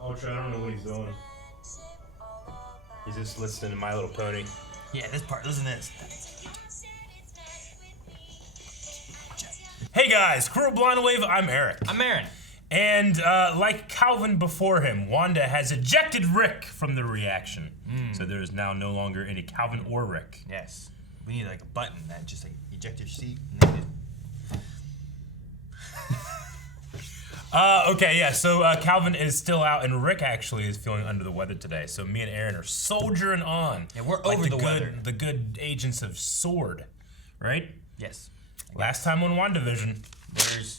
Ultra, I don't know what he's doing. He's just listening to My Little Pony. Yeah, this part. Listen to this. Hey guys, Crew Blind Wave, I'm Eric. I'm Aaron. And like Calvin before him, Wanda has ejected Rick from the reaction. So there is now no longer any Calvin or Rick. Yes. We need like a button that just like eject your seat. And then Okay, yeah, so Calvin is still out and Rick actually is feeling under the weather today. So me and Aaron are soldiering on. Yeah, we're like over the weather. The good agents of S.W.O.R.D., right? Yes. Last time on WandaVision.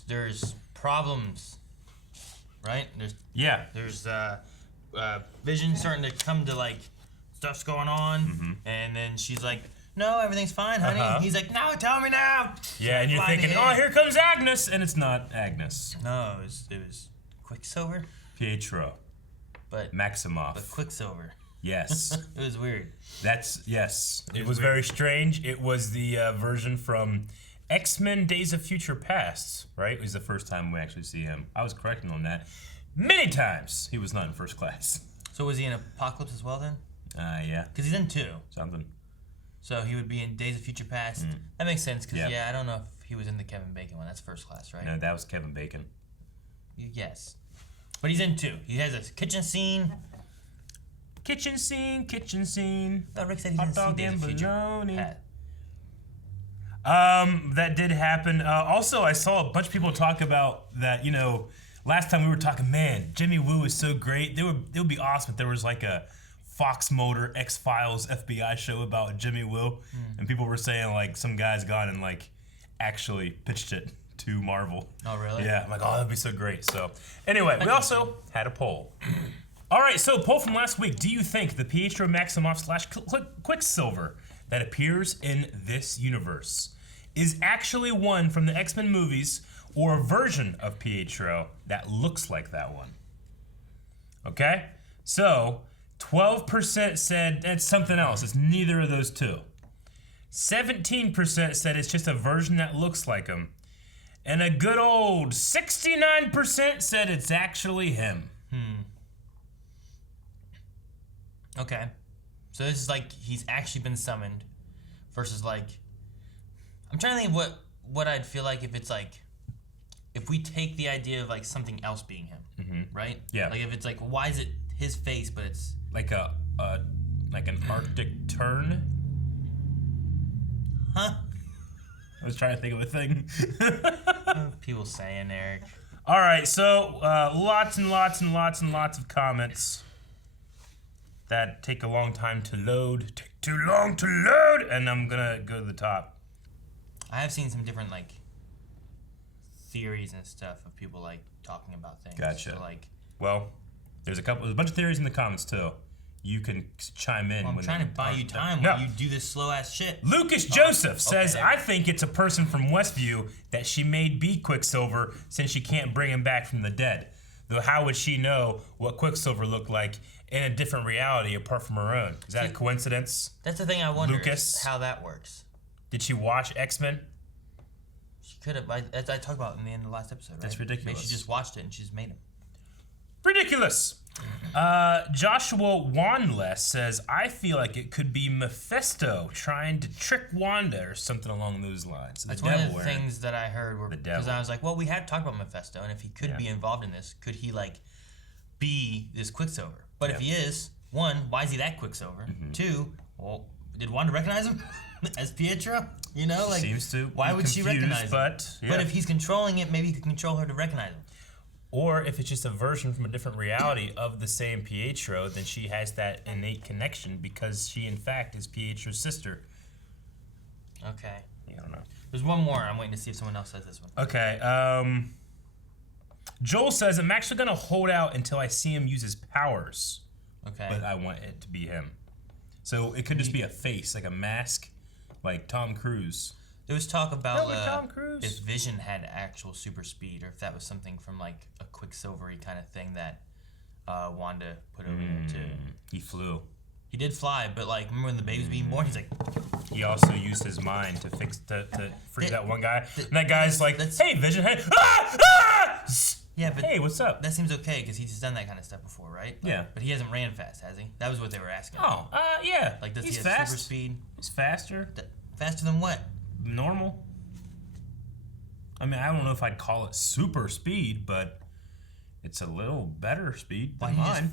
There's problems, right? There's Vision starting to come to like stuff's going on, and then she's like, "No, everything's fine, honey." He's like, "No, tell me now." Yeah, and you're thinking, "Oh, here comes Agnes," and it's not Agnes. No, it was Quicksilver. Pietro. But Maximoff. But Quicksilver. Yes. It was weird. Yes. It was very strange. It was the version from X-Men Days of Future Past, right? It was the first time we actually see him. I was correcting on that many times. He was not in First Class. So was he in Apocalypse as well then? Yeah. Because he's in 2. Something. So he would be in Days of Future Past. That makes sense, because I don't know if he was in the Kevin Bacon one. That's First Class, right? No, that was Kevin Bacon. Yes. But he's in 2. He has a kitchen scene. Kitchen scene. No, Rick said he didn't see Days of Future Past. That did happen. Also, I saw a bunch of people talk about that, you know, last time we were talking, man, Jimmy Woo is so great. It would be awesome if there was like a Fox Mulder X-Files FBI show about Jimmy Woo. And people were saying like some guy's gone and like actually pitched it to Marvel. Oh, really? Yeah, I'm like, oh, that'd be so great. So anyway, we also had a poll. All right, so poll from last week. Do you think the Pietro Maximoff / Quicksilver that appears in this universe is actually one from the X-Men movies or a version of Pietro that looks like that one? Okay? So 12% said it's something else. It's neither of those two. 17% said it's just a version that looks like him. And a good old 69% said it's actually him. Okay. So this is like he's actually been summoned versus like, I'm trying to think of what I'd feel like if it's like, if we take the idea of like something else being him, right? Yeah. Like if it's like, why is it his face, but it's like like an Arctic tern. Huh? I was trying to think of a thing. People saying, Eric. All right, so lots and lots of comments that take a long time to load. Take too long to load, and I'm gonna go to the top. I have seen some different like theories and stuff of people like talking about things. Gotcha. So, like, well, there's a bunch of theories in the comments too. You can chime in. Well, I'm trying to buy you time while you do this slow ass shit. Lucas Joseph says, I think it's a person from Westview that she made be Quicksilver since she can't bring him back from the dead. Though how would she know what Quicksilver looked like in a different reality apart from her own? Is that a coincidence? That's the thing I wonder, Lucas? how that works. Did she watch X-Men? She could have. I talked about it in the end of the last episode, right? That's ridiculous. Maybe she just watched it and she's made him. Ridiculous. Joshua Wanless says, I feel like it could be Mephisto trying to trick Wanda or something along those lines. That's one of the things that I heard were, because I was like, well, we had talked about Mephisto, and if he could be involved in this, could he like be this Quicksilver? But if he is, one, why is he that Quicksilver? Two, well, did Wanda recognize him as Pietro? You know, like, seems to. Why would she recognize him? But if he's controlling it, maybe he could control her to recognize him. Or if it's just a version from a different reality of the same Pietro, then she has that innate connection because she, in fact, is Pietro's sister. Okay. Yeah, I don't know. There's one more. I'm waiting to see if someone else says this one. Okay. Joel says, I'm actually going to hold out until I see him use his powers. Okay. But I want it to be him. So it could just be a face, like a mask, like Tom Cruise. There was talk about Tom Cruise. If Vision had actual super speed, or if that was something from like a Quicksilver-y kind of thing that Wanda put over there too. He flew. He did fly, but like, remember when the baby was being born? He's like. He also used his mind to free that one guy. And that guy's like, hey, Vision, hey, ah! Yeah, but hey, what's up? That seems okay because he's done that kind of stuff before, right? Like, Yeah. But he hasn't ran fast, has he? That was what they were asking. Oh, yeah. Like, does he's he have fast. super speed? He's faster. Faster than what? Normal. I mean, I don't know if I'd call it super speed, but it's a little better speed than mine.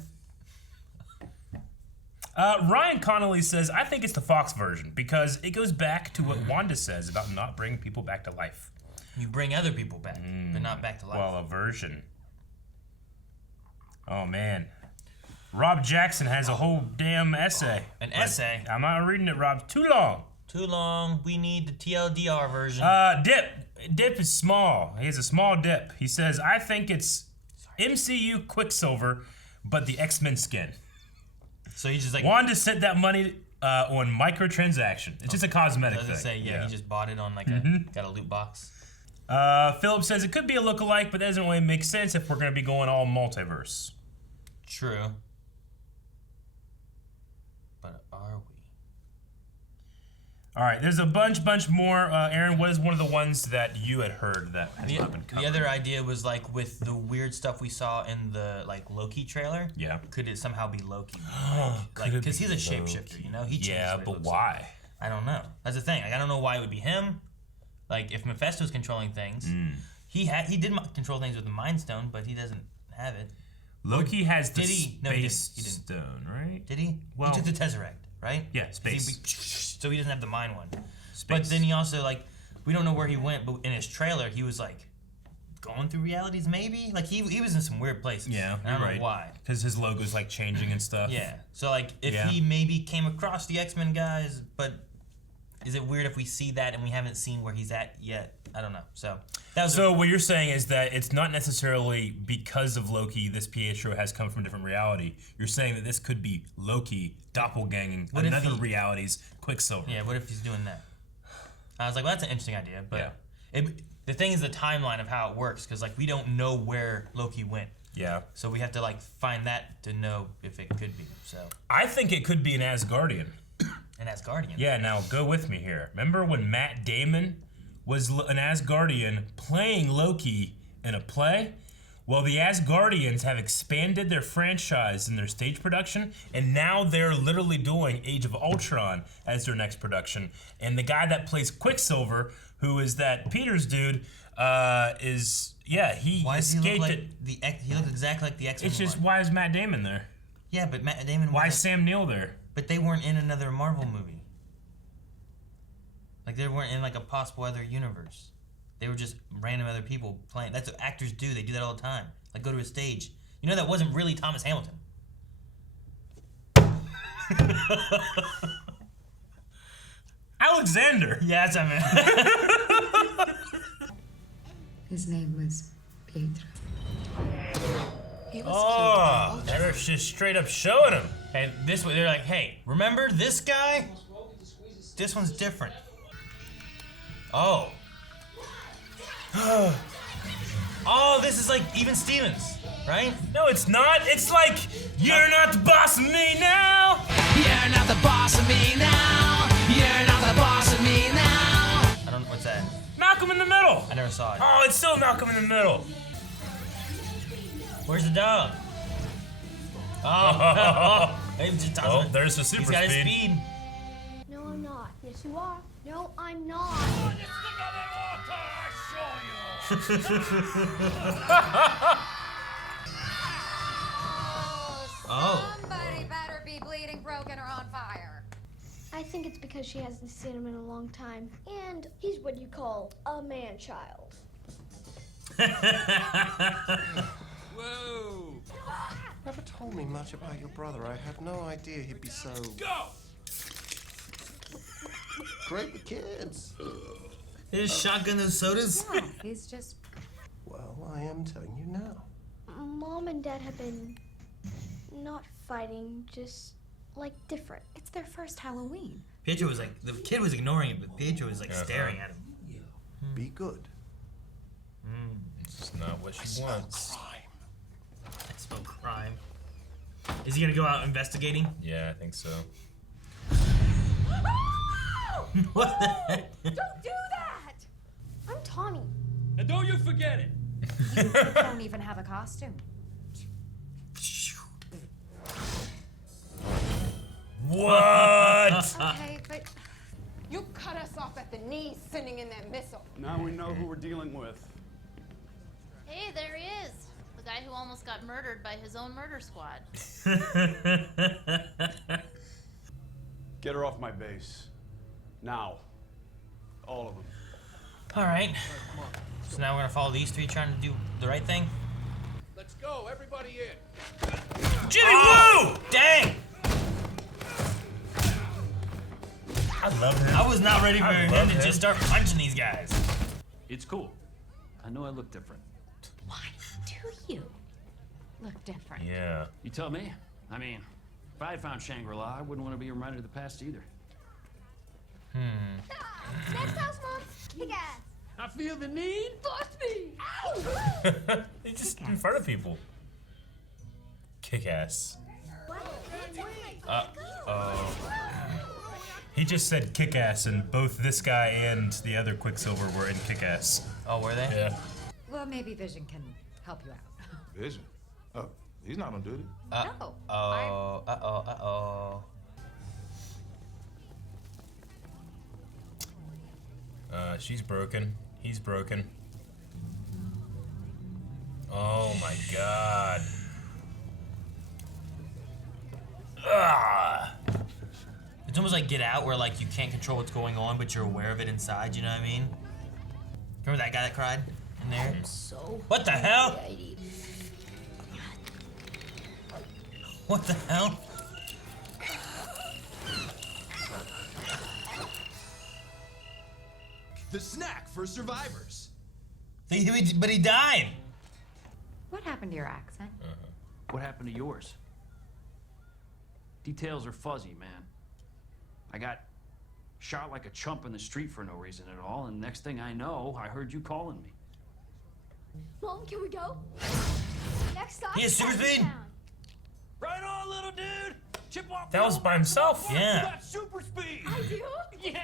Ryan Connolly says, I think it's the Fox version because it goes back to what Wanda says about not bringing people back to life. You bring other people back, but not back to life. Well, a version. Oh, man. Rob Jackson has a whole damn essay. An essay? I'm not reading it, Rob. Too long. Too long. We need the TLDR version. Dip is small. He has a small dip. He says, I think it's MCU Quicksilver, but the X-Men skin. So he's just like... Wanda sent that money on microtransaction. It's just a cosmetic thing. Does it say, he just bought it on like got a loot box? Philip says it could be a lookalike, but that doesn't really make sense if we're going to be going all multiverse. True. But are we? All right, there's a bunch more. Aaron, what is one of the ones that you had heard that has not been covered? The other idea was like with the weird stuff we saw in the like Loki trailer. Yeah. Could it somehow be Loki? Like, because he's a shapeshifter, you know? He changes yeah, what he but looks why? like. I don't know. That's the thing. Like, I don't know why it would be him. Like if Mephisto's controlling things, he did control things with the Mind Stone, but he doesn't have it. Loki has the Did he? No, he didn't. stone, right? Did he? Well, he took the Tesseract, right? Yeah, space. So he doesn't have the mind one. Space. But then he also like, we don't know where he went, but in his trailer he was like, going through realities maybe. Like he was in some weird places. Yeah, I don't know why. Because his logo's like changing and stuff. Yeah. So like, if he maybe came across the X-Men guys, but is it weird if we see that and we haven't seen where he's at yet? I don't know. So that was. So what you're saying is that it's not necessarily because of Loki this Pietro has come from a different reality. You're saying that this could be Loki doppelganging another reality's Quicksilver. Yeah. What if he's doing that? I was like, well, that's an interesting idea, but the thing is the timeline of how it works, because like we don't know where Loki went. Yeah. So we have to like find that to know if it could be. So I think it could be an Asgardian. An Asgardian. Yeah. Now go with me here. Remember when Matt Damon was an Asgardian playing Loki in a play? Well, the Asgardians have expanded their franchise in their stage production, and now they're literally doing Age of Ultron as their next production. And the guy that plays Quicksilver, who is that Peter's dude, he Why does he escaped look it. like he looks exactly like the X-Men. It's just, why is Matt Damon there? Yeah, but Matt Damon. Why is Sam Neill there? But they weren't in another Marvel movie. Like they weren't in like a possible other universe. They were just random other people playing. That's what actors do. They do that all the time. Like go to a stage. You know that wasn't really Thomas Hamilton. Alexander. Yeah, that's what I meant. His name was Pietro. He was killed by They're just straight up showing him. And this way, they're like, hey, remember this guy? This one's different. Oh. Oh, this is like Even Stevens, right? No, it's not. It's like, you're not the boss of me now. You're not the boss of me now. You're not the boss of me now. I don't know what's that. Malcolm in the Middle. I never saw it. Oh, it's still Malcolm in the Middle. Where's the dog? Oh, Oh, there's the super He's got his speed. speed. No, I'm not. Yes, you are. No, I'm not. Oh. Somebody better be bleeding, broken, or on fire. I think it's because she hasn't seen him in a long time. And he's what you call a man-child. Whoa! Never told me much about your brother. I had no idea he'd be so... Go! Great with kids. They just shotgun those sodas? Yeah, he's just... Well, I am telling you now. Mom and Dad have been not fighting, just like different. It's their first Halloween. Pietro was like, the kid was ignoring him, but Pietro was like staring at him. Be good. It's not what she wants. Crime. I smell crime. Is he gonna go out investigating? Yeah, I think so. What the heck? Don't do that! I'm Tommy. And don't you forget it. You don't even have a costume. What? Okay, but You cut us off at the knees sending in that missile. Now we know who we're dealing with. Hey, there he is. The guy who almost got murdered by his own murder squad. Get her off my base. Now. All of them. Alright. So now we're gonna follow these three trying to do the right thing? Let's go, everybody in. Jimmy Woo! Dang! I love him. I was not ready for him love to him. just start punching these guys. It's cool. I know I look different. Why do you look different? Yeah. You tell me. I mean, if I had found Shangri-La, I wouldn't want to be reminded of the past either. Next house, Mom. Kick ass. I feel the need. Bust me. Ow! He's just in front of people. Kick ass. Uh-oh. He just said kick ass, and both this guy and the other Quicksilver were in kick ass. Oh, were they? Yeah. well, maybe Vision can help you out. Vision? Oh, he's not on duty. No. Uh-oh. She's broken. He's broken. Oh my god. Ah. It's almost like Get Out, where like you can't control what's going on, but you're aware of it inside. You know what I mean? Remember that guy that cried in there? So What the hell? What the hell? The snack for survivors. But he died. What happened to your accent? What happened to yours? Details are fuzzy, man. I got shot like a chump in the street for no reason at all, and next thing I know, I heard you calling me. Mom, can we go? Next stop. He has super speed. Town. Right on, little dude! Chip off That was by himself? Yeah. got super speed! I do? Yeah!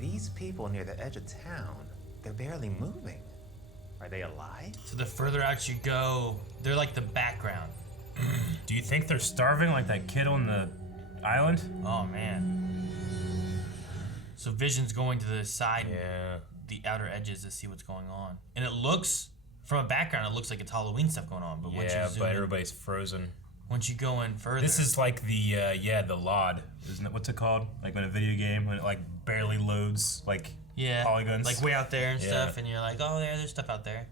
These people near the edge of town, they're barely moving. Are they alive? So the further out you go, they're like the background. Do you think they're starving like that kid on the island? Oh man. So Vision's going to the side, the outer edges to see what's going on, and it looks, from a background, it looks like it's Halloween stuff going on. But once you zoom but in, everybody's frozen. once you go in further, This is like the the LOD, isn't it? What's it called? Like in a video game when it like barely loads, like polygons. like way out there and Yeah. stuff, and you're like, oh, there's stuff out there.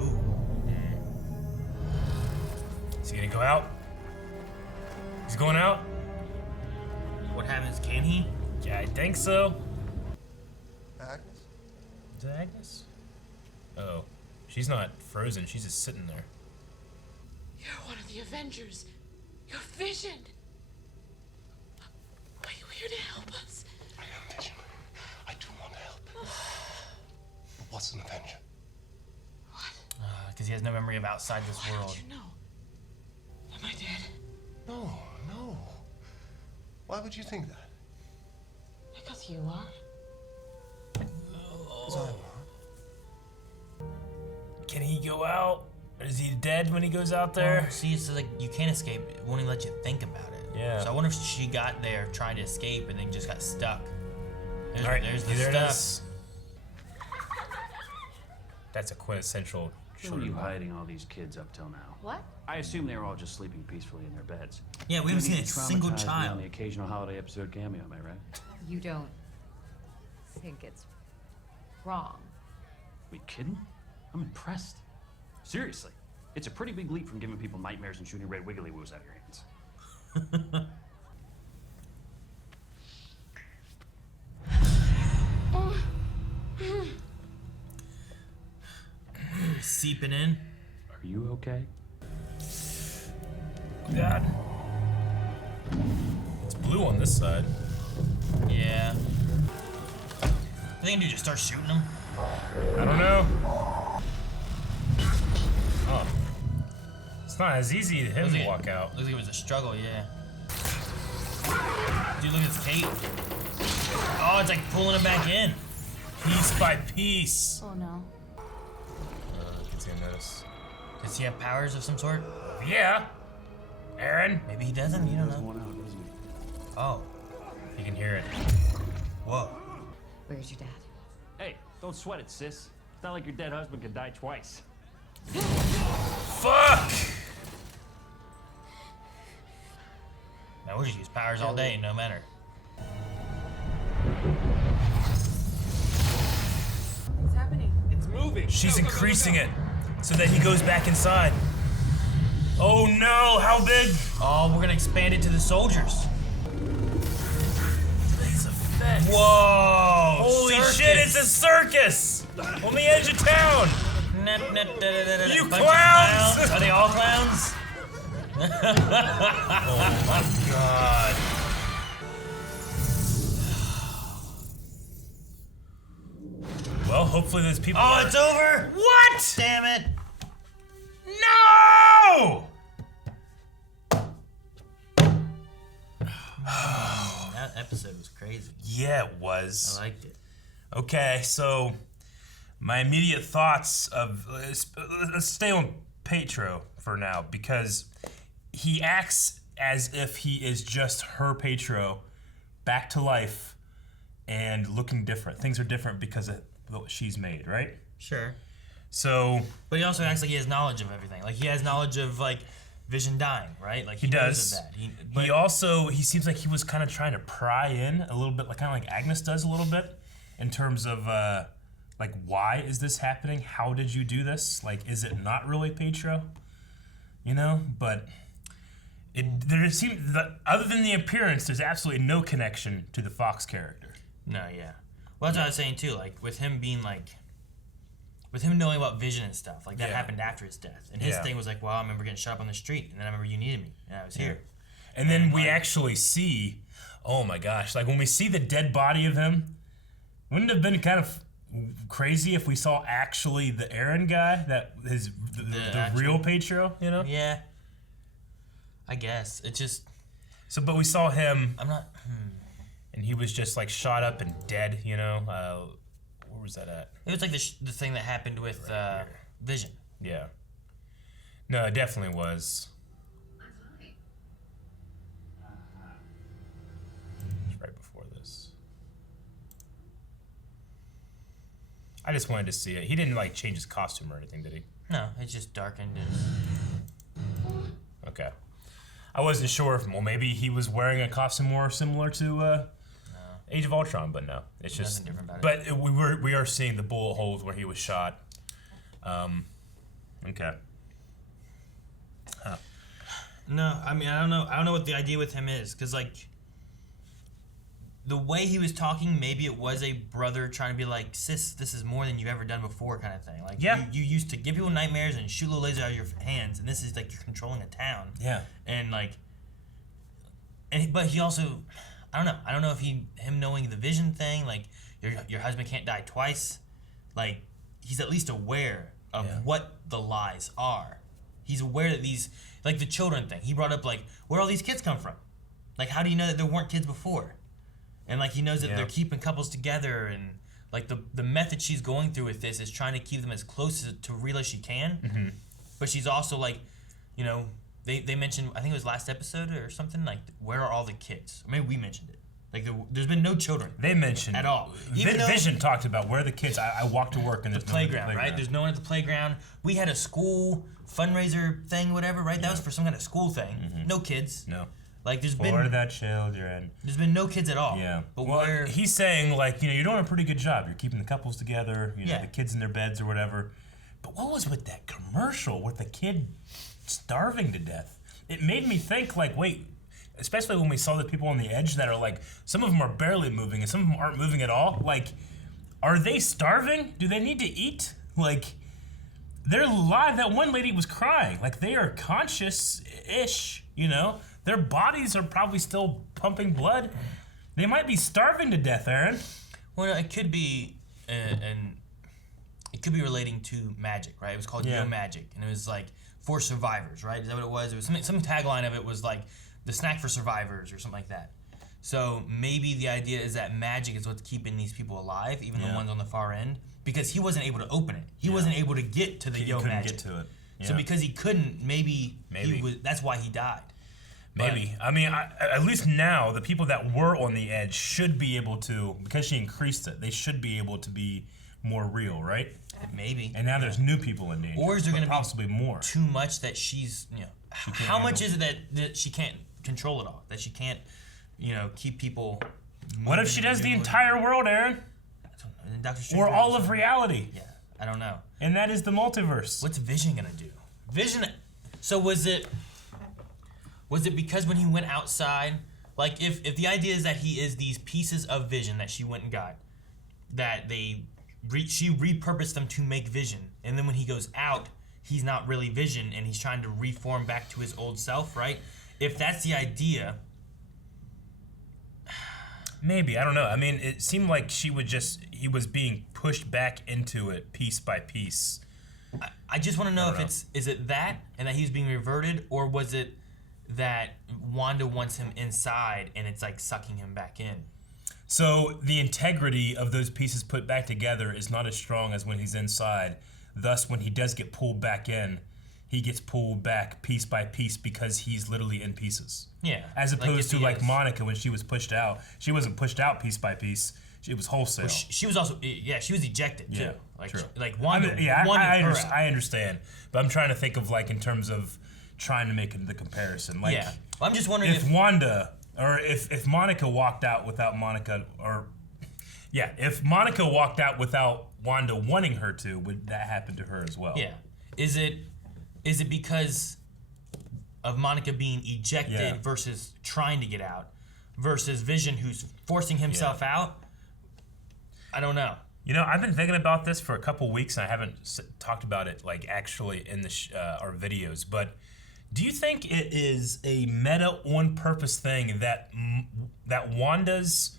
Ooh. Is he gonna go out? He's going out? What happens? Can he? Yeah, I think so. Agnes? Is that Agnes? Oh, she's not frozen. She's just sitting there. You're one of the Avengers. You're Vision. Are you here to help us? I am Vision. I do want to help. But what's an Avenger? Because he has no memory of outside this Why world. don't you know? Am I dead? No, no. Why would you think that? Because you are. Because I'm not. Can he go out? Or is he dead when he goes out there? Oh, see, so like you can't escape. It won't even let you think about it. Yeah. So I wonder if she got there trying to escape and then just got stuck. There's, All right, there's the there it stuff. is. That's a quintessential Where were you shooter. hiding all these kids up till now? What? I assume they were all just sleeping peacefully in their beds. Yeah, we You haven't seen need a to single traumatize me child. on the occasional holiday episode cameo, am I right? You don't think it's wrong? Are you kidding? I'm impressed. Seriously. It's a pretty big leap from giving people nightmares and shooting red wiggly woos out of your hands. Seeping in. Are you okay? God. It's blue on this side. Yeah. What they gonna do? Just start shooting them? I don't know. Oh. It's not as easy to him to walk out. Looks like it was a struggle, yeah. Dude, look at this cape. Oh, it's like pulling him back in. Piece by piece. Oh no. Let's see, notice. Does he have powers of some sort? Yeah. Aaron? Maybe he doesn't. You don't know. One out, doesn't he? Oh. You can hear it. Whoa. Where's your dad? Hey, don't sweat it, sis. It's not like your dead husband can die twice. Fuck! Now we'll just use powers all day, no matter. What's happening? It's moving. She's Go, go, go, increasing go. it so that he goes back inside. Oh no, how big? Oh, we're gonna expand it to the soldiers. These effects. Whoa! Holy circus. shit, it's a circus! On the edge of town! You Bunch of clowns! Are they all clowns? Oh my god. Well, hopefully there's people. Oh, it's over! What? Damn it! No! That episode was crazy. Yeah, it was. I liked it. Okay, so my immediate thoughts of let's stay on Petro for now because he acts as if he is just her Petro back to life and looking different. Things are different because of what she's made, right? Sure. So, but he also acts like he has knowledge of everything. Like he has knowledge of like Vision dying, right? Like he does. knows of that. He seems like he was kind of trying to pry in a little bit, like kind of like Agnes does a little bit, in terms of like why is this happening? How did you do this? Like, is it not really Petro? You know, but there seems that other than the appearance, there's absolutely no connection to the Fox character. No, yeah. Well, that's what I was saying too. Like with him being like, with him knowing about Vision and stuff, like that happened after his death. And his thing was like, well, I remember getting shot up on the street, and then I remember you needed me, and I was here. And then we actually see, oh my gosh, like when we see the dead body of him, wouldn't it have been kind of crazy if we saw actually the Aaron guy, that is the real Petro, you know? Yeah. I guess. It just... So, but we saw him... I'm not... And he was just like shot up and dead, you know? Where was that at? It was like the thing that happened with Vision. Yeah. No, it definitely was. It's right before this. I just wanted to see it. He didn't like change his costume or anything, did he? No, it just darkened his... Okay. I wasn't sure if, well, maybe he was wearing a costume more similar to Age of Ultron, but no. It's just... Nothing different about it. But we are seeing the bullet holes where he was shot. Okay. Huh. No, I mean, I don't know what the idea with him is, because, like, the way he was talking, maybe it was a brother trying to be like, sis, this is more than you've ever done before kind of thing. Like, you used to give people nightmares and shoot little lasers out of your hands, and this is like you're controlling a town. Yeah. And, like, but he also, I don't know if him knowing the Vision thing, like, your husband can't die twice, like, he's at least aware of what the lies are. He's aware that these, like the children thing, he brought up, like, where all these kids come from? Like, how do you know that there weren't kids before? And, like, he knows that they're keeping couples together, and, like, the method she's going through with this is trying to keep them as close to real as she can. Mm-hmm. But she's also, like, you know, they mentioned, I think it was last episode or something, like, where are all the kids? Or maybe we mentioned it. Like, there's been no children. They mentioned at all. Even Vision talked about where the kids. I walked to work and there's no one at the playground, right? There's no one at the playground. We had a school fundraiser thing, whatever, right? Yeah. That was for some kind of school thing. Mm-hmm. No kids. No. Like, there's for been the children. There's been no kids at all. Yeah. But well, he's saying, like, you know, you're doing a pretty good job. You're keeping the couples together. You know, the kids in their beds or whatever. But what was with that commercial with the kid starving to death? It made me think, like, wait. Especially when we saw the people on the edge that are like, some of them are barely moving and some of them aren't moving at all. Like, are they starving? Do they need to eat? Like, they're alive. That one lady was crying. Like, they are conscious-ish, you know? Their bodies are probably still pumping blood. They might be starving to death, Aaron. Well, it could be, and it could be relating to magic, right? It was called Yo Magic, and it was like for survivors, right? Is that what it was? It was some tagline of it was like the snack for survivors or something like that. So maybe the idea is that magic is what's keeping these people alive, even the ones on the far end. because he wasn't able to open it. He wasn't able to get to the He Yo couldn't magic. get to it. So Yeah. because he couldn't, maybe. That's why he died. Maybe. I mean, at least now, the people that were on the edge should be able to, because she increased it, they should be able to be more real, right? Maybe. And now there's new people in danger. Or is there going to be possibly more? too much that she's, how much is it that she can't control it all? That she can't, keep people. What if she does the entire world, Aaron? Doctor Strange Or all of reality? Yeah, I don't know. And that is the multiverse. What's Vision gonna do? Vision. So was it because when he went outside, like if the idea is that he is these pieces of Vision that she went and got, that she repurposed them to make Vision, and then when he goes out, he's not really Vision, and he's trying to reform back to his old self, right? If that's the idea. Maybe, I don't know. I mean, it seemed like he was being pushed back into it piece by piece. I just want to know is it that and that he's being reverted, or was it that Wanda wants him inside and it's like sucking him back in? So the integrity of those pieces put back together is not as strong as when he's inside. Thus, when he does get pulled back in, he gets pulled back piece by piece because he's literally in pieces. Yeah. As opposed to like Monica when she was pushed out. She wasn't pushed out piece by piece. It was wholesale. Well, she was also, she was ejected too. Yeah, true. Like Wanda. I understand. But I'm trying to think of like in terms of trying to make the comparison. Like, yeah. Well, I'm just wondering if Wanda, or if Monica walked out without Monica, if Monica walked out without Wanda wanting her to, would that happen to her as well? Yeah. Is it because of Monica being ejected versus trying to get out, versus Vision who's forcing himself out? I don't know. I've been thinking about this for a couple weeks, and I haven't talked about it like actually in our videos. But do you think it is a meta on purpose thing that Wanda's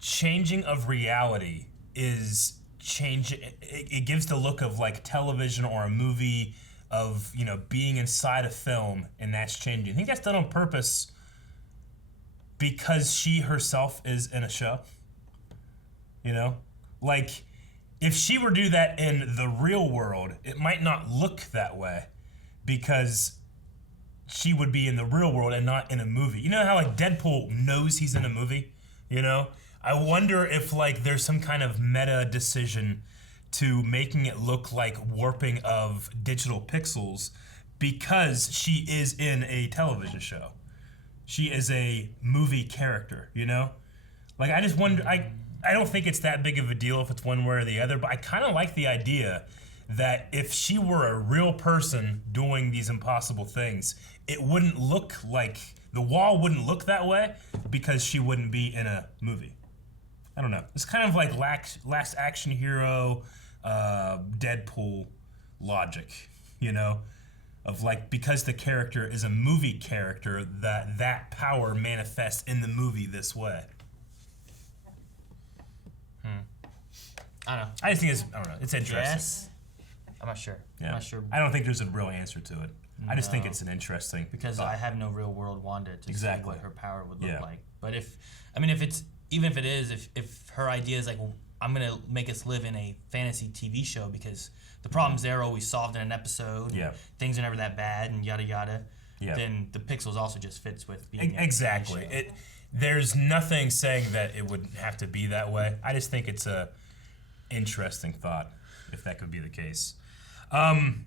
changing of reality is changing? It gives the look of like television or a movie of being inside a film, and that's changing. I think that's done on purpose because she herself is in a show. Like if she were to do that in the real world, it might not look that way because she would be in the real world and not in a movie. You know how like Deadpool knows he's in a movie? I wonder if like there's some kind of meta decision to making it look like warping of digital pixels because she is in a television show. She is a movie character, Like I just wonder, I don't think it's that big of a deal if it's one way or the other, but I kind of like the idea that if she were a real person doing these impossible things, it wouldn't look like, the wall wouldn't look that way because she wouldn't be in a movie. I don't know. It's kind of like Last Action Hero, Deadpool logic, of like because the character is a movie character, that power manifests in the movie this way. I don't know. I just think it's interesting. Yes. I'm not sure. Yeah. I'm not sure. I don't think there's a real answer to it. I just think it's an interesting because thought. I have no real world Wanda to see what her power would look like. But if her idea is like, well, I'm gonna make us live in a fantasy TV show because the problems there are always solved in an episode. Yeah. Things are never that bad and yada yada. Yeah. Then the pixels also just fits with being exactly. A TV show. There's nothing saying that it would have to be that way. I just think it's a interesting thought, if that could be the case. The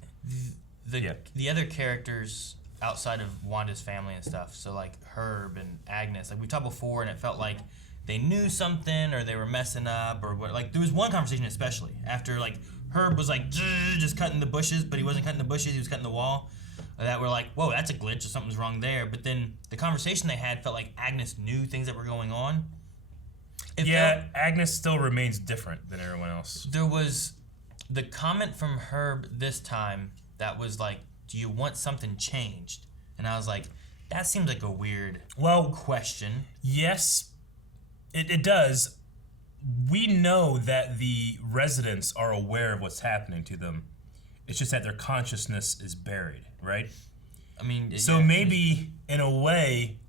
other characters outside of Wanda's family and stuff, so like Herb and Agnes, like we talked before, and it felt like they knew something or they were messing up or what. Like there was one conversation especially after like Herb was like just cutting the bushes, but he wasn't cutting the bushes, he was cutting the wall. That were like, whoa, that's a glitch or something's wrong there. But then the conversation they had felt like Agnes knew things that were going on. Agnes still remains different than everyone else. There was the comment from Herb this time that was like, do you want something changed? And I was like, that seems like a weird question. Yes, it does. We know that the residents are aware of what's happening to them. It's just that their consciousness is buried, right? I mean, so maybe in a way,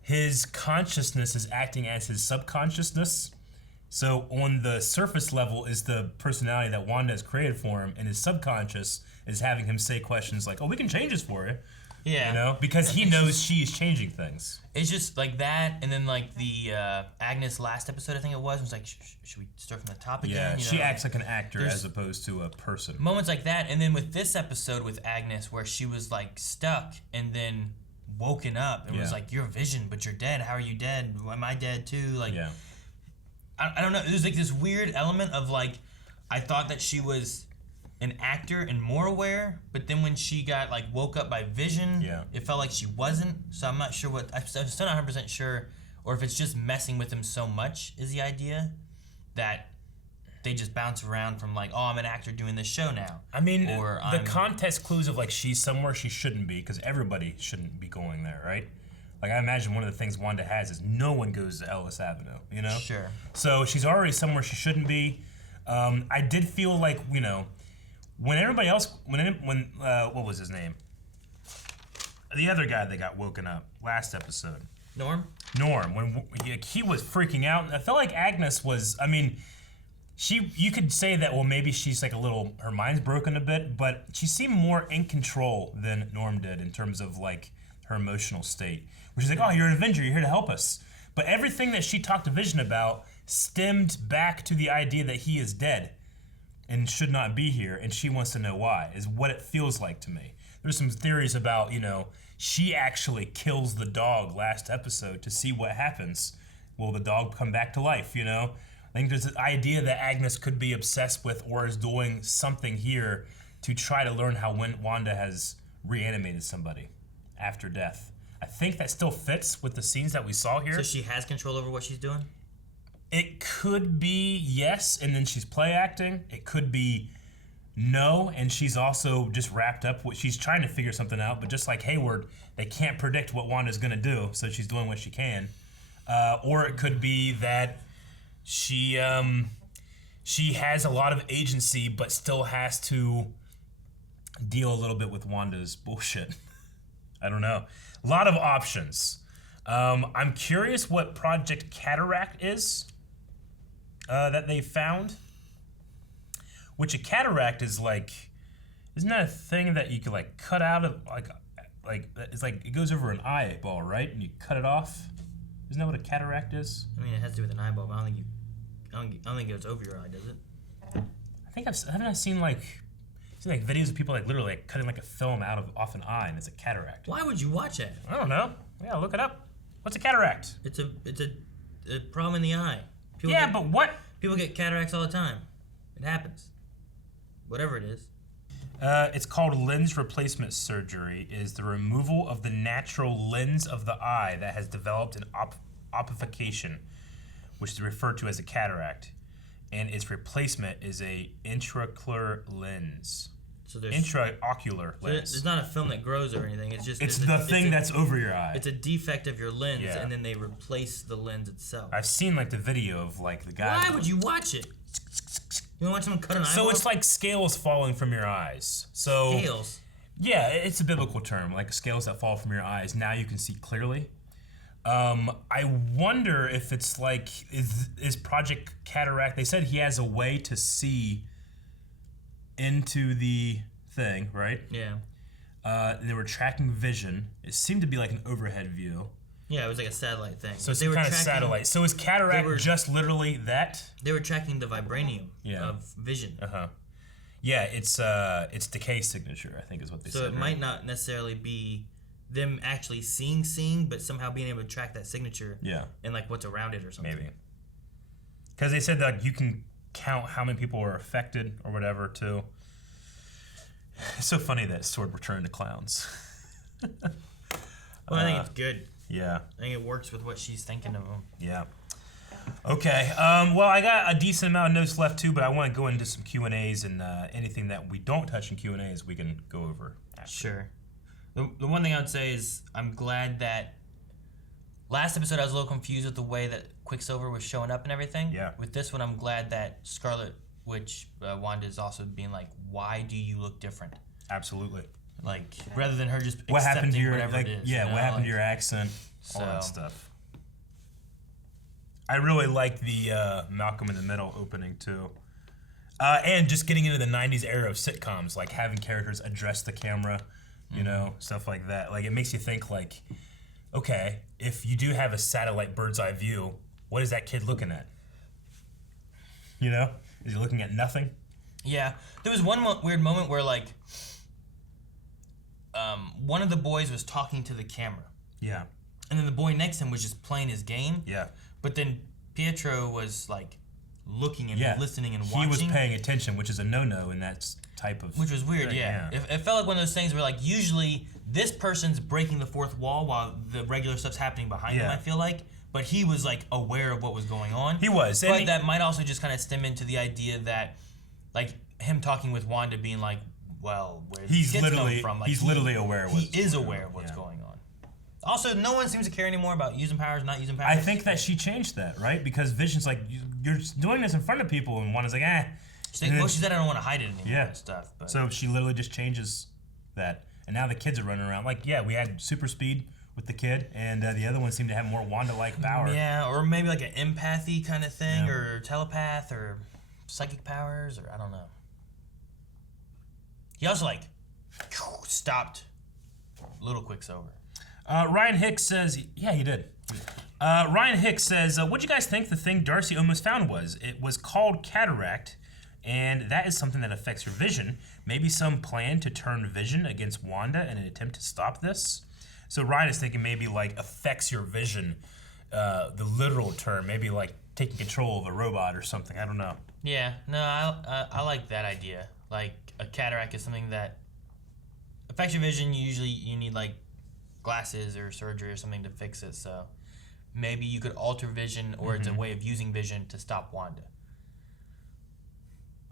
his consciousness is acting as his subconsciousness, So on the surface level is the personality that Wanda has created for him, and his subconscious is having him say questions like, "Oh, we can change this for you." Yeah. You know, because he knows she's changing things. It's just like that, and then like the Agnes last episode, I think it was like, should we start from the top again? Yeah, You she know? acts like an actor as opposed to a person. Moments like that, and then with this episode with Agnes, where she was like stuck and then woken up and was like, "You're Vision, but you're dead. How are you dead? Am I dead too?" Like, I don't know. There's like this weird element of like, I thought that she was an actor and more aware, but then when she got like woke up by Vision, it felt like she wasn't. So I'm not sure what. I'm still not 100% sure, or if it's just messing with him so much is the idea that they just bounce around from like, oh, I'm an actor doing this show now. I mean, the context clues of like she's somewhere she shouldn't be, because everybody shouldn't be going there, right? Like I imagine one of the things Wanda has is no one goes to Ellis Avenue, you know? Sure. So she's already somewhere she shouldn't be. I did feel like, you know, when everybody else, when what was his name? The other guy that got woken up last episode. Norm, when he was freaking out. I felt like Agnes was, I mean, you could say that, well, maybe she's like her mind's broken a bit, but she seemed more in control than Norm did in terms of like her emotional state. Where she's like, oh, you're an Avenger, you're here to help us. But everything that she talked to Vision about stemmed back to the idea that he is dead and should not be here, and she wants to know why, is what it feels like to me. There's some theories about, you know, she actually kills the dog last episode to see what happens. Will the dog come back to life, you know? I think there's an idea that Agnes could be obsessed with or is doing something here to try to learn how Wanda has reanimated somebody after death. I think that still fits with the scenes that we saw here. So she has control over what she's doing? It could be yes, and then she's play acting. It could be no, and she's also just wrapped up. She's trying to figure something out, but just like Hayward, they can't predict what Wanda's going to do, so she's doing what she can. Or it could be that she has a lot of agency, but still has to deal a little bit with Wanda's bullshit. I don't know. A lot of options. I'm curious what Project Cataract is that they found. Which a cataract is like, isn't that a thing that you could like cut out of like it's like it goes over an eyeball, right? And you cut it off. Isn't that what a cataract is? I mean, it has to do with an eyeball, but I don't think it goes over your eye, does it? I think haven't I seen like videos of people like literally like cutting like a film off an eye, and it's a cataract. Why would you watch it? I don't know. Yeah, look it up. What's a cataract? It's a problem in the eye. But what? People get cataracts all the time. It happens. Whatever it is. It's called lens replacement surgery. Is the removal of the natural lens of the eye that has developed an ossification, which is referred to as a cataract, and its replacement is a intraocular lens. So there's intraocular lens. There's not a film that grows or anything. It's just it's the thing that's over your eye. It's a defect of your lens, and then they replace the lens itself. I've seen like the video of like the guy. Why would you watch it? You want to watch someone cut an eyeball? So it's like scales falling from your eyes. So scales. Yeah, it's a biblical term, like scales that fall from your eyes. Now you can see clearly. I wonder if it's like is Project Cataract. They said he has a way to see into the thing, right? Yeah. They were tracking Vision. It seemed to be like an overhead view. Yeah, it was like a satellite thing. So it's kind of satellite. So is Cataract just literally that? They were tracking the vibranium of Vision. Yeah, it's decay signature, I think is what they said. So it might not necessarily be them actually seeing, but somehow being able to track that signature. Yeah. And like what's around it or something. Maybe. Because they said that you can count how many people were affected or whatever too. It's so funny that Sword returned to clowns. Well, I think it's good. Yeah. I think it works with what she's thinking of them. Yeah. Okay. Well, I got a decent amount of notes left too, but I want to go into some Q&As and anything that we don't touch in Q&As we can go over after. Sure. The one thing I would say is I'm glad that last episode I was a little confused with the way that Quicksilver was showing up and everything. Yeah. With this one, I'm glad that Scarlet Witch, Wanda, is also being like, why do you look different? Absolutely. Like, rather than her just what accepting happened to your whatever like, it is. yeah, you know? what happened to your accent, all that stuff. I really like the Malcolm in the Middle opening too. And just getting into the 90s era of sitcoms, like having characters address the camera, you know, stuff like that. Like, it makes you think, like, okay, if you do have a satellite bird's eye view, what is that kid looking at? You know? Is he looking at nothing? Yeah. There was one weird moment where, like, one of the boys was talking to the camera. Yeah. And then the boy next to him was just playing his game. Yeah. But then Pietro was, like, looking and listening and watching. He was paying attention, which is a no-no in that type of Which was weird, thing, yeah. It felt like one of those things where, like, usually this person's breaking the fourth wall while the regular stuff's happening behind him, I feel like. But he was, like, aware of what was going on. He was. But that might also just kind of stem into the idea that, like, him talking with Wanda being like, well, where did these kids come from? Like, he's literally aware of what's He is aware of what's going on. Also, no one seems to care anymore about using powers, not using powers. I think that she changed that, right? Because Vision's like, you're doing this in front of people, and Wanda's like, eh. She's like, well, she said I don't want to hide it anymore and stuff. But. So she literally just changes that. And now the kids are running around. Like, yeah, we had super speed with the kid, and the other one seemed to have more Wanda-like power. Yeah, or maybe like an empathy kind of thing, or telepath, or psychic powers, or I don't know. He also, like, stopped little Quicksilver. Ryan Hicks says, yeah, he did. Ryan Hicks says, what'd you guys think the thing Darcy almost found was? It was called Cataract, and that is something that affects her vision. Maybe some plan to turn Vision against Wanda in an attempt to stop this? So Ryan is thinking maybe, like, affects your vision, the literal term, maybe, like, taking control of a robot or something. I don't know. Yeah, no, I like that idea. Like, a cataract is something that affects your vision. Usually you need, like, glasses or surgery or something to fix it, so maybe you could alter vision, or it's a way of using vision to stop Wanda.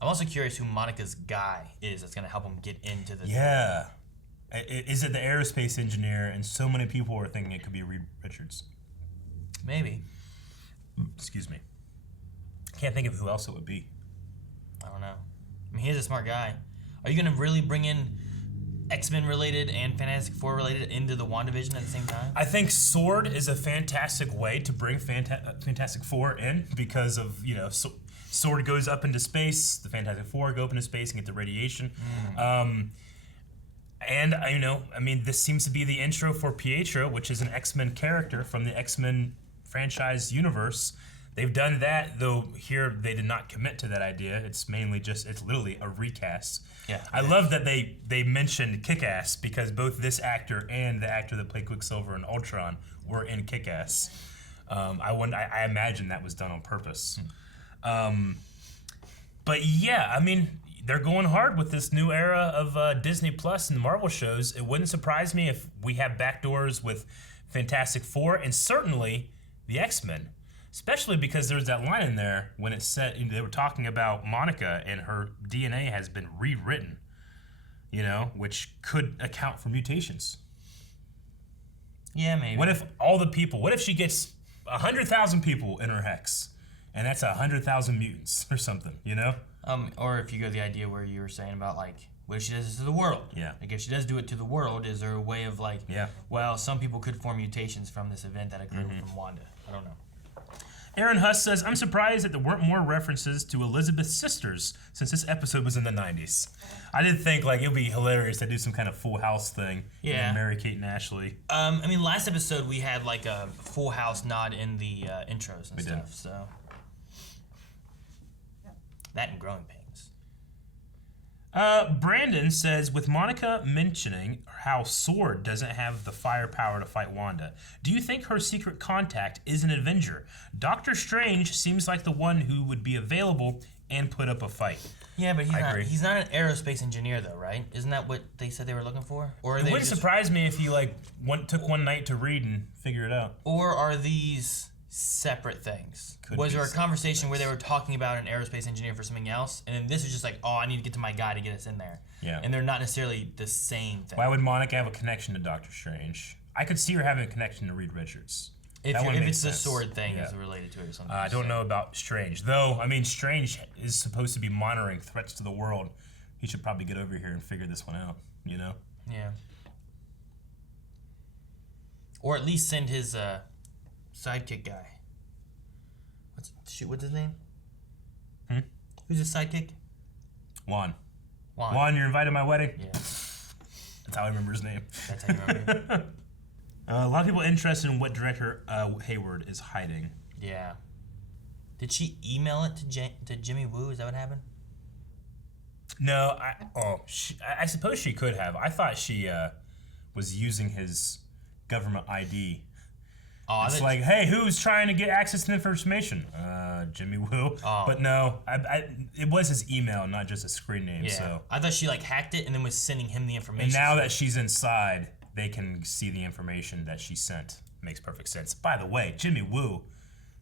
I'm also curious who Monica's guy is that's going to help him get into the Yeah. Is it the aerospace engineer? And so many people are thinking it could be Reed Richards. Maybe. Excuse me. Can't think of who else it would be. I don't know. I mean, he's a smart guy. Are you going to really bring in X-Men related and Fantastic Four related into the WandaVision at the same time? I think Sword is a fantastic way to bring Fantastic Four in because of, you know, Sword goes up into space, the Fantastic Four go up into space and get the radiation. And, you know, I mean, this seems to be the intro for Pietro, which is an X-Men character from the X-Men franchise universe. They've done that, though here they did not commit to that idea. It's mainly just, it's literally a recast. Yeah. I love that they mentioned Kick-Ass because both this actor and the actor that played Quicksilver in Ultron were in Kick-Ass. I imagine that was done on purpose. But yeah, I mean, they're going hard with this new era of Disney Plus and Marvel shows. It wouldn't surprise me if we have backdoors with Fantastic Four and certainly the X-Men. Especially because there's that line in there when it said, they were talking about Monica and her DNA has been rewritten, you know, which could account for mutations. Yeah, maybe. What if she gets 100,000 people in her hex, and that's 100,000 mutants or something, you know? Or if you go the idea where you were saying about, like, what if she does this to the world? Yeah. Like, if she does do it to the world, is there a way of, like, well, some people could form mutations from this event that occurred from Wanda? I don't know. Aaron Huss says, I'm surprised that there weren't more references to Elizabeth's sisters since this episode was in the 90s. I did think, like, it would be hilarious to do some kind of Full House thing. Yeah. Mary Kate and Ashley. I mean, last episode we had, like, a Full House nod in the intros and stuff, so. That and Growing Pains. Brandon says, with Monica mentioning how Sword doesn't have the firepower to fight Wanda, do you think her secret contact is an Avenger? Doctor Strange seems like the one who would be available and put up a fight. Yeah, but he's not an aerospace engineer, though, right? Isn't that what they said they were looking for? Or it wouldn't surprise me if he took one night to read and figure it out. Or are these separate things? Was there a conversation where they were talking about an aerospace engineer for something else, and then this is just like, oh, I need to get to my guy to get us in there. Yeah. And they're not necessarily the same thing. Why would Monica have a connection to Doctor Strange? I could see her having a connection to Reed Richards. If it's the sword thing is related to it or something. I don't know about Strange. Though, I mean, Strange is supposed to be monitoring threats to the world. He should probably get over here and figure this one out, you know? Yeah. Or at least send his sidekick guy. Shoot, what's his name? Who's his sidekick? Juan, you're invited to my wedding? Yeah. That's how I remember his name. That's how you remember. A lot of people interested in what director Hayward is hiding. Yeah. Did she email it to Jimmy Woo? Is that what happened? No, I suppose she could have. I thought she was using his government ID. Oh, it's like, hey, who's trying to get access to information? Jimmy Woo. Oh. But no, it was his email, not just a screen name. Yeah. So I thought she like hacked it and then was sending him the information. And now that she's inside, they can see the information that she sent. Makes perfect sense. By the way, Jimmy Woo.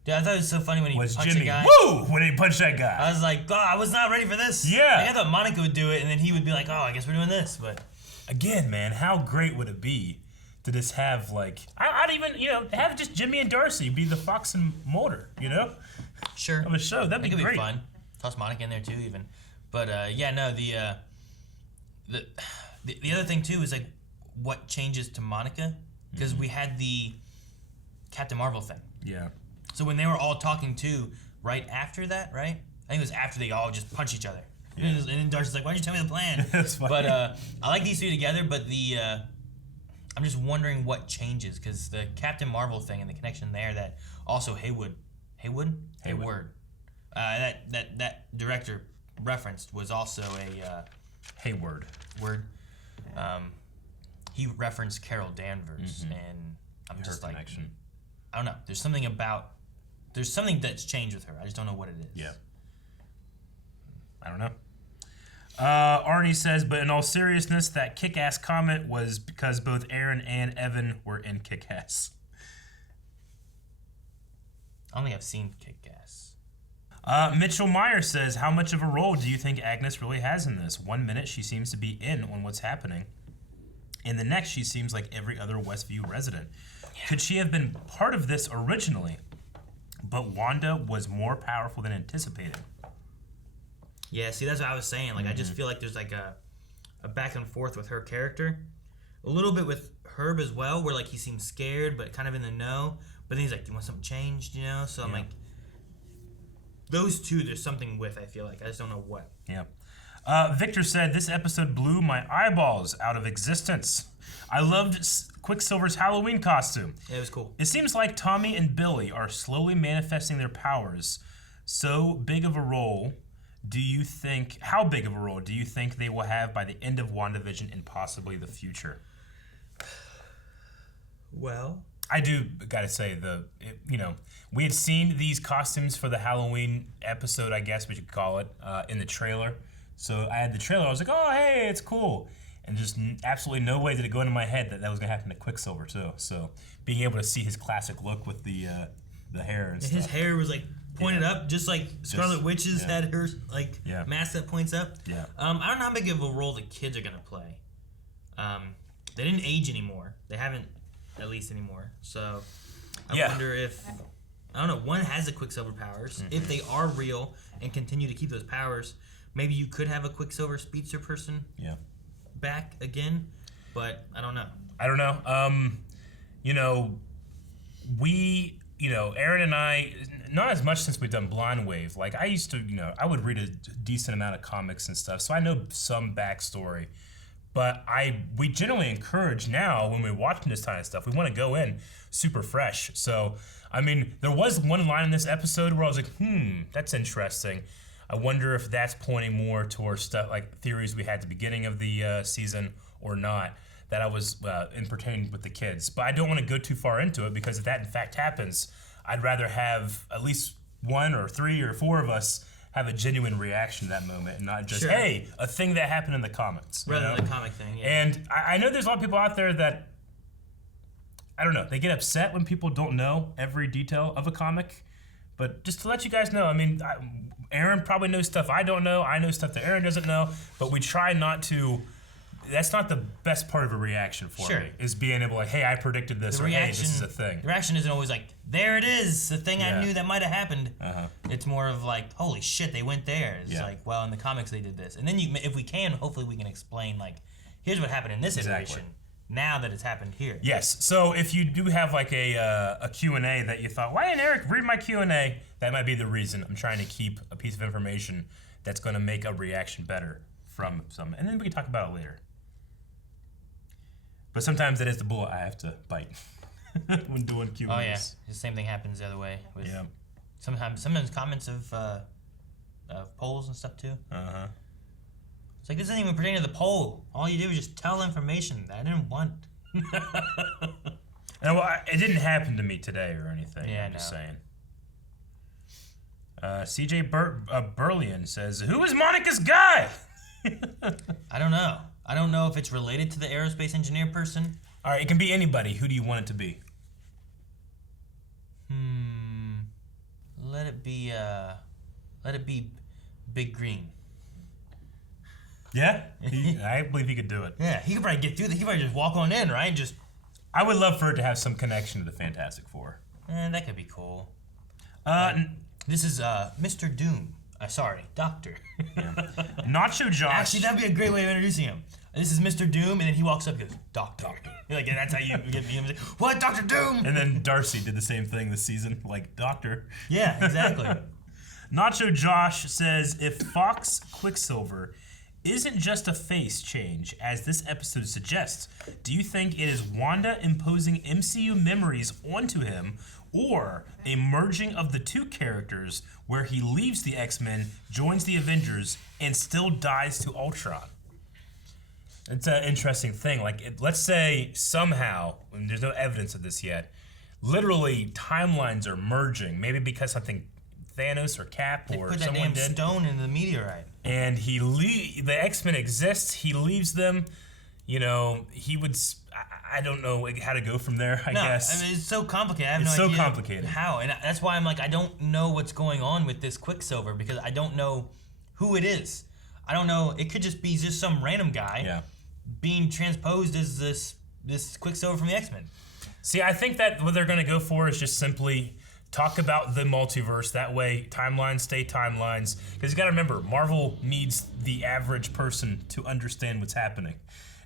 Yeah, I thought it was so funny when he punched Jimmy a guy. Woo! When he punched that guy. I was like, God, I was not ready for this. Yeah. Like, I thought Monica would do it, and then he would be like, oh, I guess we're doing this. But again, man, how great would it be to just have like I'd even have just Jimmy and Darcy be the Fox and Mulder, Sure. Of a show. That'd be great. Be fun. Toss Monica in there too, even. But yeah, no, the other thing too is like what changes to Monica, because we had the Captain Marvel thing. Yeah. So when they were all talking too, right after that, right? I think it was after they all just punched each other. Yeah. And then Darcy's like, why don't you tell me the plan? That's funny. But I like these two together, but I'm just wondering what changes, because the Captain Marvel thing and the connection there, that also Hayward, that director referenced was also a Hayward word. He referenced Carol Danvers, and I'm just like, connection. I don't know. There's something that's changed with her. I just don't know what it is. Yeah. I don't know. Arnie says, but in all seriousness, that kick-ass comment was because both Aaron and Evan were in Kick-Ass. I don't think I've seen Kick-Ass. Mitchell Meyer says, how much of a role do you think Agnes really has in this? 1 minute, she seems to be in on what's happening. In the next, she seems like every other Westview resident. Yeah. Could she have been part of this originally, but Wanda was more powerful than anticipated? Yeah, see, that's what I was saying. Like, I just feel like there's like a back and forth with her character. A little bit with Herb as well, where like he seems scared, but kind of in the know. But then he's like, do you want something changed, So I'm like, those two, there's something with, I feel like. I just don't know what. Yeah. Victor said, this episode blew my eyeballs out of existence. I loved Quicksilver's Halloween costume. Yeah, it was cool. It seems like Tommy and Billy are slowly manifesting their powers. So big of a role... how big of a role do you think they will have by the end of WandaVision and possibly the future? Well, I do gotta say, we had seen these costumes for the Halloween episode, I guess we could call it, in the trailer. So I had the trailer, I was like, oh, hey, it's cool. And just absolutely no way did it go into my head that was gonna happen to Quicksilver too. So being able to see his classic look with the hair and stuff. His hair was like pointed up, just like Scarlet Witch's had her mask that points up. Yeah. I don't know how big of a role the kids are gonna play. They didn't age anymore. They haven't, at least anymore. So I wonder if one has the Quicksilver powers. If they are real and continue to keep those powers, maybe you could have a Quicksilver speedster person. Back again, but I don't know. Aaron and I, not as much since we've done Blind Wave. Like, I used to, I would read a decent amount of comics and stuff, so I know some backstory. But we generally encourage now, when we're watching this kind of stuff, we want to go in super fresh. So, I mean, there was one line in this episode where I was like, that's interesting. I wonder if that's pointing more towards stuff like theories we had at the beginning of the season or not, that I was in pertaining with the kids. But I don't want to go too far into it, because if that in fact happens, I'd rather have at least 1 or 3 or 4 of us have a genuine reaction to that moment, and not just, hey, a thing that happened in the comics. Rather than the comic thing, yeah. And I know there's a lot of people out there that, I don't know, they get upset when people don't know every detail of a comic. But just to let you guys know, I mean, Aaron probably knows stuff I don't know. I know stuff that Aaron doesn't know. But we try not to. That's not the best part of a reaction for me, is being able to, like, hey, I predicted this, or hey, this is a thing. The reaction isn't always like, there it is, the thing I knew that might have happened. It's more of like, holy shit, they went there. It's like, well, in the comics they did this. And then if we can, hopefully we can explain, like, here's what happened in this iteration. now that it's happened here. Yes. So if you do have like a Q&A that you thought, why didn't Eric read my Q&A? That might be the reason. I'm trying to keep a piece of information that's going to make a reaction better from some, and then we can talk about it later. But sometimes that is the bullet I have to bite when doing Q&As. Oh yeah, the same thing happens the other way. With sometimes comments of polls and stuff too. It's like, this isn't even pertaining to the poll. All you did was just tell information that I didn't want. And well, it didn't happen to me today or anything. Yeah, I'm just saying. CJ Burlian says, "Who is Monica's guy?" I don't know. I don't know if it's related to the aerospace engineer person. All right, it can be anybody. Who do you want it to be? Let it be Big Green. Yeah, I believe he could do it. Yeah, he could probably get through. He could probably just walk on in, right? Just. I would love for it to have some connection to the Fantastic Four. That could be cool. This is Mr. Doom. Sorry, Doctor. Nacho Josh. Actually, that'd be a great way of introducing him. This is Mr. Doom, and then he walks up and goes, Doctor. Like, that's how you get him. Like, what, Dr. Doom? And then Darcy did the same thing this season, like, Doctor. Yeah, exactly. Nacho Josh says, if Fox Quicksilver isn't just a face change, as this episode suggests, do you think it is Wanda imposing MCU memories onto him, or a merging of the two characters where he leaves the X-Men, joins the Avengers, and still dies to Ultron? It's an interesting thing. Like, let's say somehow, and there's no evidence of this yet, literally timelines are merging, maybe because something Thanos or Cap or put that someone damn did. stone in the meteorite. And the X-Men exists, he leaves them, he would, I don't know how to go from there, I guess. I mean, it's so complicated. I have it's no so idea complicated. how. And that's why I'm like, I don't know what's going on with this Quicksilver, because I don't know who it is. I don't know. It could just be just some random guy being transposed as this Quicksilver from the X-Men. See, I think that what they're going to go for is just simply talk about the multiverse. That way, timelines stay timelines. Because you got to remember, Marvel needs the average person to understand what's happening.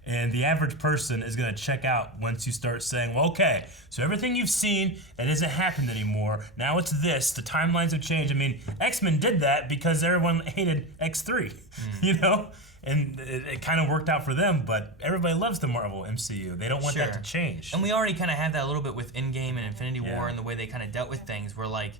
And the average person is going to check out once you start saying, well, okay, so everything you've seen, that hasn't happened anymore. Now it's this. The timelines have changed. I mean, X-Men did that because everyone hated X3, And it kind of worked out for them, but everybody loves the Marvel MCU. They don't want that to change. And we already kind of have that a little bit with Endgame and Infinity War and the way they kind of dealt with things. We're like,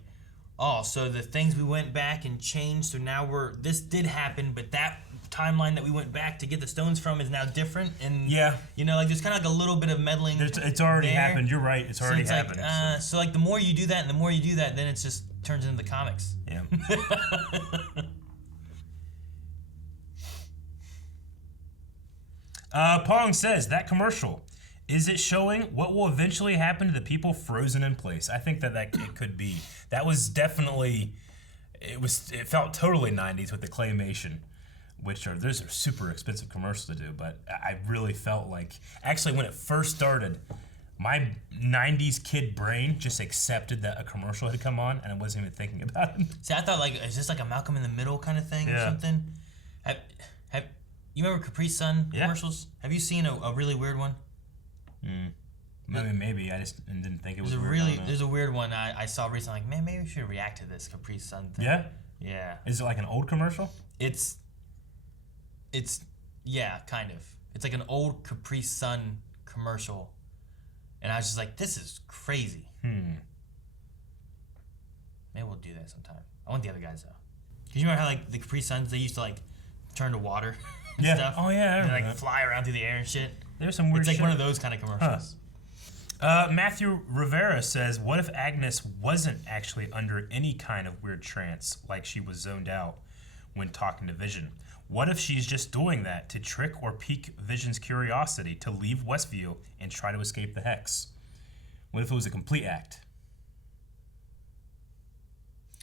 oh, so the things we went back and changed, so now this did happen, but that timeline that we went back to get the stones from is now different. And there's kind of like a little bit of meddling. It's already happened. You're right. It's already happened. So like the more you do that and the more you do that, then it just turns into the comics. Yeah. Pong says, that commercial, is it showing what will eventually happen to the people frozen in place? I think that it could be. That was definitely, it felt totally 90s with the claymation, those are super expensive commercials to do, but I really felt like, actually when it first started, my 90s kid brain just accepted that a commercial had come on and I wasn't even thinking about it. See, I thought like, is this like a Malcolm in the Middle kind of thing or something? You remember Capri Sun commercials? Have you seen a really weird one? Maybe. I just didn't think it was weird. There's a weird one I saw recently. Like, man, maybe we should react to this Capri Sun thing. Yeah? Yeah. Is it like an old commercial? It's kind of. It's like an old Capri Sun commercial. And I was just like, this is crazy. Maybe we'll do that sometime. I want the other guys though. Cause you remember how like the Capri Suns, they used to like turn to water and stuff? Oh yeah. And like fly around through the air and shit. There's some weird shit. It's like shit. one of those kind of commercials. Matthew Rivera says, what if Agnes wasn't actually under any kind of weird trance, like she was zoned out when talking to Vision? What if she's just doing that to trick or pique Vision's curiosity to leave Westview and try to escape the Hex? What if it was a complete act?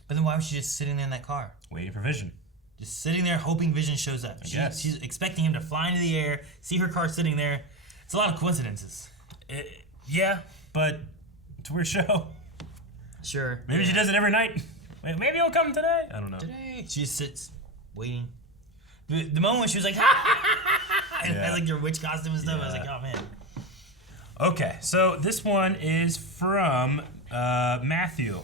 But then why was she just sitting there in that car? Waiting for Vision. Just sitting there hoping Vision shows up. She's expecting him to fly into the air, see her car sitting there. It's a lot of coincidences. Yeah, but it's a weird show. Sure. Maybe she does it every night. Maybe he'll come today. I don't know. She just sits, waiting. The moment when she was like, ha ha ha ha, and had like your witch costume and stuff, I was like, oh man. Okay, so this one is from Matthew.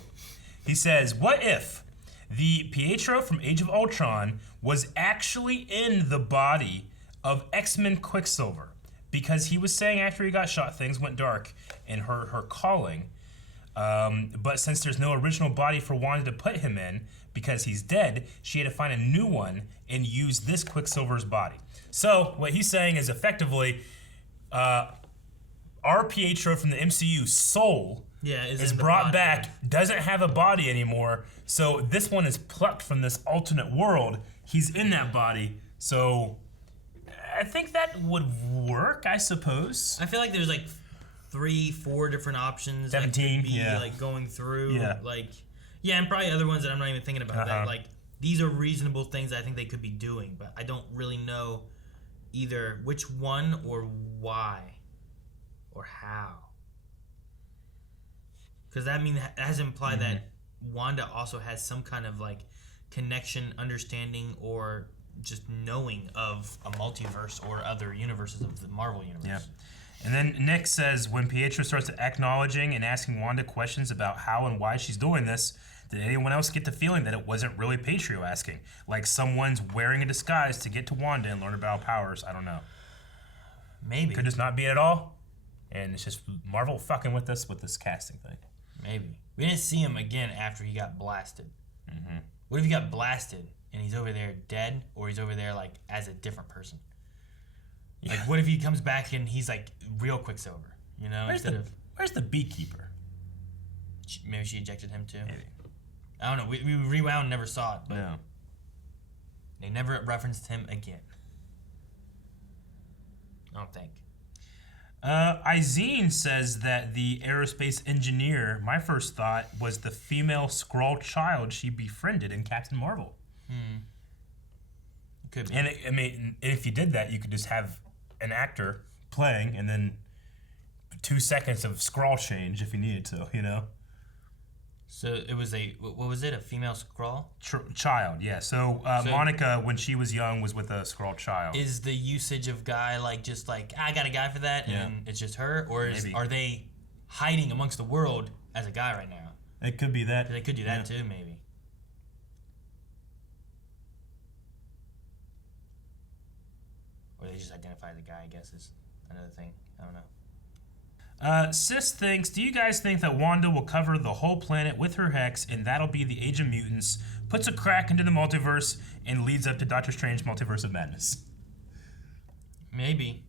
He says, what if the Pietro from Age of Ultron was actually in the body of X-Men Quicksilver? Because he was saying after he got shot, things went dark in her calling. But since there's no original body for Wanda to put him in, because he's dead, she had to find a new one and use this Quicksilver's body. So what he's saying is effectively, our Pietro from the MCU soul is brought back, doesn't have a body anymore, so this one is plucked from this alternate world. He's in that body, so I think that would work, I suppose. I feel like there's like 3-4 different options 17, that could be like going through. Yeah. And probably other ones that I'm not even thinking about. That like these are reasonable things that I think they could be doing, but I don't really know either which one or why or how. Because that has implied that Wanda also has some kind of like connection, understanding, or just knowing of a multiverse or other universes of the Marvel universe. Yeah. And then Nick says, when Pietro starts acknowledging and asking Wanda questions about how and why she's doing this, did anyone else get the feeling that it wasn't really Pietro asking? Like someone's wearing a disguise to get to Wanda and learn about her powers? I don't know. Maybe. Could just not be it at all. And it's just Marvel fucking with us with this casting thing. Maybe. We didn't see him again after he got blasted. What if he got blasted and he's over there dead, or he's over there like as a different person? Like, what if he comes back and he's like real Quicksilver? You know, where's the beekeeper? Maybe she ejected him too. Maybe. I don't know. We rewound and never saw it. But No. They never referenced him again. I don't think. Izine says that the aerospace engineer, my first thought was the female Skrull child she befriended in Captain Marvel. Could be. And I mean, if you did that, you could just have an actor playing and then 2 seconds of Skrull change if you needed to, you know? So it was what was it, a female Skrull? Child, yeah. So Monica, when she was young, was with a Skrull child. Is the usage of guy like just like, I got a guy for that, and it's just her? Or are they hiding amongst the world as a guy right now? It could be that. They could do that too, maybe. Or they just identify the guy, I guess, is another thing. I don't know. Sis thinks, do you guys think that Wanda will cover the whole planet with her hex and that'll be the Age of Mutants, puts a crack into the multiverse, and leads up to Doctor Strange Multiverse of Madness? Maybe.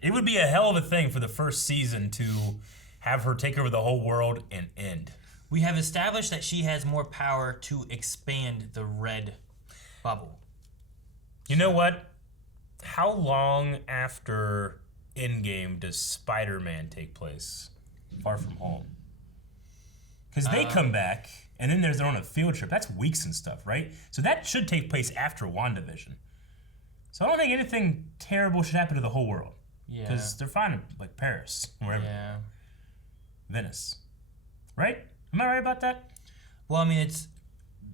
It would be a hell of a thing for the first season to have her take over the whole world and end. We have established that she has more power to expand the red bubble. You know what? How long after Endgame does Spider-Man take place? Far From Home. Because they come back, and then they're on a field trip. That's weeks and stuff, right? So that should take place after WandaVision. So I don't think anything terrible should happen to the whole world. Yeah. Because they're fine in, like, Paris, wherever. Yeah. Venice. Right? Am I right about that? Well, I mean, it's...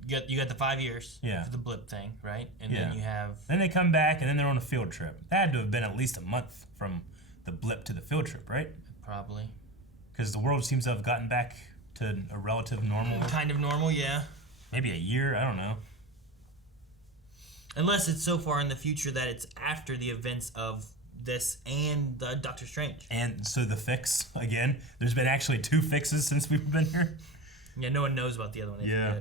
You got the 5 years Yeah. for the blip thing, right? And then you have... Then they come back, and then they're on a field trip. That had to have been at least a month from the blip to the field trip, right? Probably. Because the world seems to have gotten back to a relative normal. Kind of normal, yeah. Maybe a year, I don't know. Unless it's so far in the future that it's after the events of this and Doctor Strange. And so the fix, again, there's been actually 2 fixes since we've been here. Yeah, no one knows about the other one. Yeah.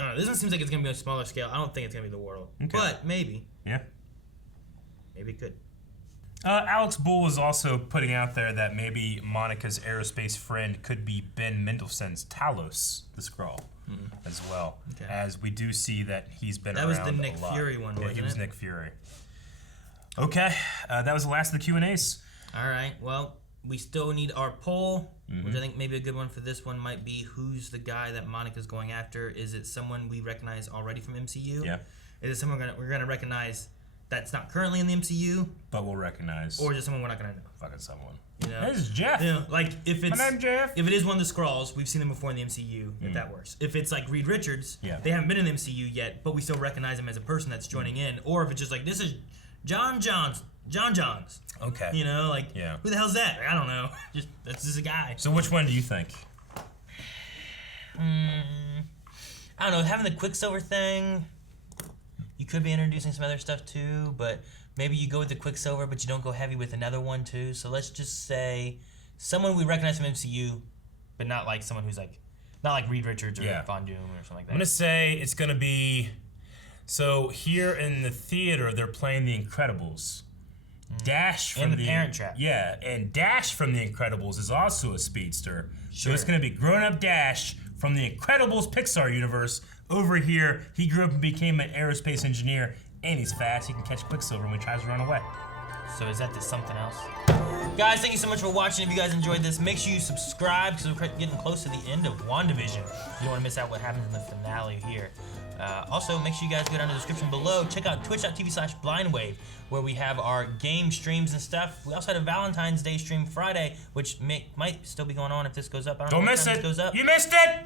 I don't know, this one seems like it's going to be on a smaller scale. I don't think it's going to be the world. Okay. But maybe. Yeah. Maybe it could. Alex Bull is also putting out there that maybe Monica's aerospace friend could be Ben Mendelsohn's Talos, the Skrull, as well. Okay. As we do see that he's been around a lot. That was the Nick Fury one, wasn't it? Yeah, he was Nick Fury. Okay, that was the last of the Q&As. All right, well, we still need our poll, which I think maybe a good one for this one might be, who's the guy that Monica's going after? Is it someone we recognize already from MCU? Yeah. Is it someone we're going to recognize that's not currently in the MCU? But we'll recognize. Or is it someone we're not going to know? Fucking someone. You know? This is Jeff. You know, like, if it's... My name's Jeff. If it is one of the Skrulls, we've seen them before in the MCU, if that works. If it's like Reed Richards, they haven't been in the MCU yet, but we still recognize him as a person that's joining in. Or if it's just like, this is John Johnson. Johns. Okay. You know, like, who the hell's that? I don't know. That's just a guy. So which one do you think? I don't know. Having the Quicksilver thing, you could be introducing some other stuff too, but maybe you go with the Quicksilver, but you don't go heavy with another one too. So let's just say someone we recognize from MCU, but not like someone who's like, not like Reed Richards or Von Doom or something like that. I'm gonna say it's gonna be. So here in the theater, they're playing The Incredibles. Dash from and the Parent Trap. Yeah, and Dash from The Incredibles is also a speedster. Sure. So it's gonna be grown-up Dash from the Incredibles Pixar universe. Over here, he grew up and became an aerospace engineer, and he's fast. He can catch Quicksilver when he tries to run away. So is that something else? Guys, thank you so much for watching. If you guys enjoyed this, make sure you subscribe because we're getting close to the end of WandaVision. You don't want to miss out what happens in the finale here. Also, make sure you guys go down in the description below. Check out twitch.tv/blindwave, where we have our game streams and stuff. We also had a Valentine's Day stream Friday, which might still be going on if this goes up. I don't know Don't miss what time it. this goes up. You missed it.